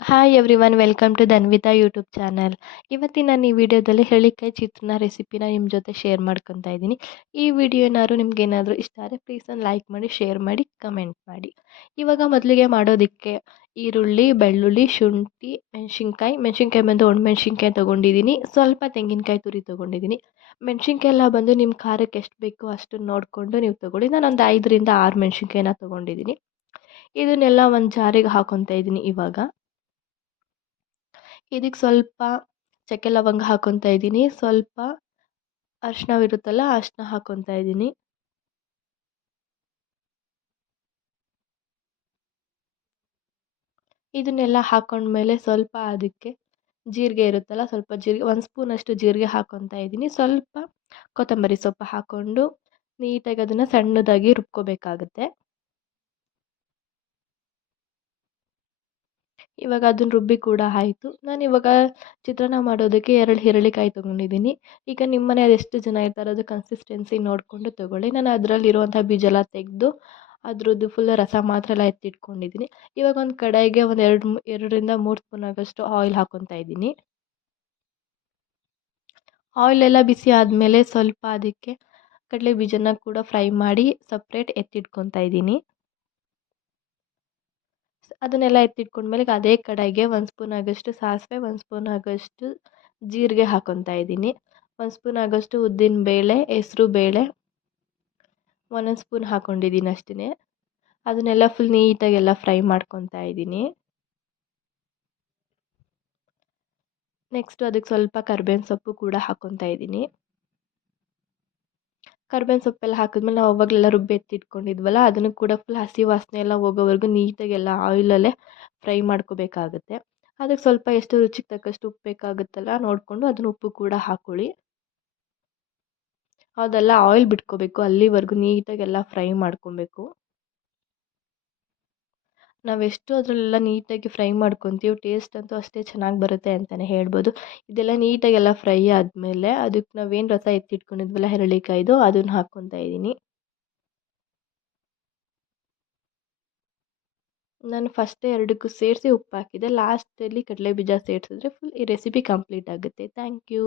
Hi everyone welcome to Danvita YouTube channel ಇವತ್ತಿನ ನಾನು ಈ ವಿಡಿಯೋದಲ್ಲಿ ಹೇಳಿಕಾಯಿ ಚಿತ್ರನ ರೆಸಿಪಿನ ನಿಮ್ಮ ಜೊತೆ ಶೇರ್ ಮಾಡ್ಕೊತಾ ಇದ್ದೀನಿ. ಈ ವಿಡಿಯೋ ಏನಾದ್ರು ನಿಮ್ಗೆ ಏನಾದರೂ ಇಷ್ಟ ಆದರೆ ಪ್ಲೀಸ್ ಒಂದು ಲೈಕ್ ಮಾಡಿ ಶೇರ್ ಮಾಡಿ ಕಮೆಂಟ್ ಮಾಡಿ. ಇವಾಗ ಮೊದಲಿಗೆ ಮಾಡೋದಕ್ಕೆ ಈರುಳ್ಳಿ, ಬೆಳ್ಳುಳ್ಳಿ, ಶುಂಠಿ, ಮೆಣಸಿನ್ಕಾಯಿ. ಮೆಣಸಿನ್ಕಾಯಿ ಬಂದು ಒಣಮೆಣ್ಸಿನ್ಕಾಯಿ ತೊಗೊಂಡಿದ್ದೀನಿ. ಸ್ವಲ್ಪ ತೆಂಗಿನಕಾಯಿ ತುರಿ ತೊಗೊಂಡಿದ್ದೀನಿ. ಮೆಣಸಿನ್ಕಾಯಿ ಎಲ್ಲ ಬಂದು ನಿಮ್ಮ ಖಾರಕ್ಕೆ ಎಷ್ಟು ಬೇಕೋ ಅಷ್ಟು ನೋಡಿಕೊಂಡು ನೀವು ತೊಗೊಳ್ಳಿ. ನಾನು ಒಂದು ಐದರಿಂದ ಆರು ಮೆಣಸಿನ್ಕಾಯಿನ ತೊಗೊಂಡಿದ್ದೀನಿ. ಇದನ್ನೆಲ್ಲ ಒಂದು ಜಾರಿಗೆ ಹಾಕೊತಾ ಇದ್ದೀನಿ ಇವಾಗ. ಇದಕ್ಕೆ ಸ್ವಲ್ಪ ಚಕ್ಕೆ ಲವಂಗ ಹಾಕೊತಾ ಇದ್ದೀನಿ. ಸ್ವಲ್ಪ ಅರಿಶಿಣವಿರುತ್ತಲ್ಲ ಅರಿಶಿನ ಹಾಕೊತಾ ಇದ್ದೀನಿ. ಇದನ್ನೆಲ್ಲ ಹಾಕೊಂಡ್ಮೇಲೆ ಸ್ವಲ್ಪ ಅದಕ್ಕೆ ಜೀರಿಗೆ ಇರುತ್ತಲ್ಲ ಸ್ವಲ್ಪ ಜೀರಿಗೆ, ಒಂದು ಸ್ಪೂನಷ್ಟು ಜೀರಿಗೆ ಹಾಕೊತಾ ಇದ್ದೀನಿ. ಸ್ವಲ್ಪ ಕೊತ್ತಂಬರಿ ಸೊಪ್ಪು ಹಾಕ್ಕೊಂಡು ನೀಟಾಗಿ ಅದನ್ನು ಸಣ್ಣದಾಗಿ ರುಬ್ಕೋಬೇಕಾಗುತ್ತೆ. ಇವಾಗ ಅದನ್ನ ರುಬ್ಬಿ ಕೂಡ ಆಯಿತು. ನಾನು ಇವಾಗ ಚಿತ್ರಾನ್ನ ಮಾಡೋದಕ್ಕೆ ಎರಡು ಈರುಳ್ಳಿಕಾಯಿ ತೊಗೊಂಡಿದ್ದೀನಿ ಈಗ ನಿಮ್ಮ ಮನೆಯಲ್ಲಿ ಎಷ್ಟು ಜನ ಇರ್ತಾರೆ ಅದು ಕನ್ಸಿಸ್ಟೆನ್ಸಿ ನೋಡಿಕೊಂಡು ತೊಗೊಳ್ಳಿ. ನಾನು ಅದರಲ್ಲಿರುವಂಥ ಬೀಜ ಎಲ್ಲ ತೆಗೆದು ಅದ್ರದ್ದು ಫುಲ್ ರಸ ಮಾತ್ರ ಎಲ್ಲ ಎತ್ತಿಟ್ಕೊಂಡಿದ್ದೀನಿ ಇವಾಗ ಒಂದು ಕಡಾಯಿಗೆ ಒಂದು ಎರಡು ಎರಡರಿಂದ ಮೂರು ಸ್ಪೂನ್ ಆಗೋಷ್ಟು ಆಯಿಲ್ ಹಾಕ್ಕೊತಾ ಇದ್ದೀನಿ ಆಯಿಲ್ ಎಲ್ಲ ಬಿಸಿ ಆದಮೇಲೆ ಸ್ವಲ್ಪ ಅದಕ್ಕೆ ಕಡಲೆ ಬೀಜನ ಕೂಡ ಫ್ರೈ ಮಾಡಿ ಸಪ್ರೇಟ್ ಎತ್ತಿಟ್ಕೊತಾ ಇದ್ದೀನಿ ಅದನ್ನೆಲ್ಲ ಎತ್ತಿಟ್ಕೊಂಡ್ಮೇಲೆ ಅದೇ ಕಡಾಯಿಗೆ ಒಂದು ಸ್ಪೂನ್ ಆಗೋಷ್ಟು ಸಾಸಿವೆ, ಒಂದು ಸ್ಪೂನ್ ಆಗೋಷ್ಟು ಜೀರಿಗೆ ಹಾಕೊತಾ ಇದ್ದೀನಿ. ಒಂದು ಸ್ಪೂನ್ ಆಗೋಷ್ಟು ಉದ್ದಿನ ಬೇಳೆ, ಹೆಸ್ರು ಬೇಳೆ, ಒಂದೊಂದು ಸ್ಪೂನ್ ಹಾಕ್ಕೊಂಡಿದ್ದೀನಿ ಅಷ್ಟೇ ಅದನ್ನೆಲ್ಲ ಫುಲ್ ನೀಟಾಗೆಲ್ಲ ಫ್ರೈ ಮಾಡ್ಕೊತಾ ಇದ್ದೀನಿ. ನೆಕ್ಸ್ಟು ಅದಕ್ಕೆ ಸ್ವಲ್ಪ ಕರ್ಬೇವಿನ ಸೊಪ್ಪು ಕೂಡ ಹಾಕ್ಕೊತಾ ಇದ್ದೀನಿ. ಕರ್ಬೇವಿನ ಸೊಪ್ಪೆಲ್ಲ ಹಾಕಿದ್ಮೇಲೆ ನಾವು ಅವಾಗಲೆಲ್ಲ ರುಬ್ಬಿ ಎತ್ತಿಟ್ಕೊಂಡಿದ್ವಲ್ಲ, ಅದನ್ನು ಕೂಡ ಫುಲ್ ಹಸಿ ವಾಸನೆ ಎಲ್ಲ ಹೋಗೋವರೆಗೂ ನೀಟಾಗಿ ಎಲ್ಲ ಆಯಿಲಲ್ಲೇ ಫ್ರೈ ಮಾಡ್ಕೋಬೇಕಾಗುತ್ತೆ. ಅದಕ್ಕೆ ಸ್ವಲ್ಪ ಎಷ್ಟು ರುಚಿಗೆ ತಕ್ಕಷ್ಟು ಉಪ್ಪು ಬೇಕಾಗುತ್ತಲ್ಲ ನೋಡಿಕೊಂಡು ಅದನ್ನು ಉಪ್ಪು ಕೂಡ ಹಾಕ್ಕೊಳ್ಳಿ ಅದೆಲ್ಲ ಆಯಿಲ್ ಬಿಟ್ಕೋಬೇಕು, ಅಲ್ಲಿವರೆಗೂ ನೀಟಾಗೆಲ್ಲ ಫ್ರೈ ಮಾಡ್ಕೊಬೇಕು. ನಾವೆಷ್ಟು ಅದರಲ್ಲೆಲ್ಲ ನೀಟಾಗಿ ಫ್ರೈ ಮಾಡ್ಕೊತೀವಿ, ಟೇಸ್ಟ್ ಅಂತೂ ಅಷ್ಟೇ ಚೆನ್ನಾಗಿ ಬರುತ್ತೆ ಅಂತಲೇ ಹೇಳ್ಬೋದು. ಇದೆಲ್ಲ ನೀಟಾಗೆಲ್ಲ ಫ್ರೈ ಆದಮೇಲೆ ಅದಕ್ಕೆ ನಾವೇನು ರಸ ಎತ್ತಿಟ್ಕೊಂಡಿದ್ವಲ್ಲ ಹೆರಳಿಕಾಯ್ದು, ಅದನ್ನು ಹಾಕ್ಕೊತಾ ಇದ್ದೀನಿ ನಾನು ಫಸ್ಟೇ ಎರಡಕ್ಕೂ ಸೇರಿಸಿ ಉಪ್ಪು ಹಾಕಿದೆ ಲಾಸ್ಟಲ್ಲಿ ಕಡಲೆ ಬೀಜ ಸೇರಿಸಿದ್ರೆ ಫುಲ್ ಈ ರೆಸಿಪಿ ಕಂಪ್ಲೀಟ್ ಆಗುತ್ತೆ. Thank you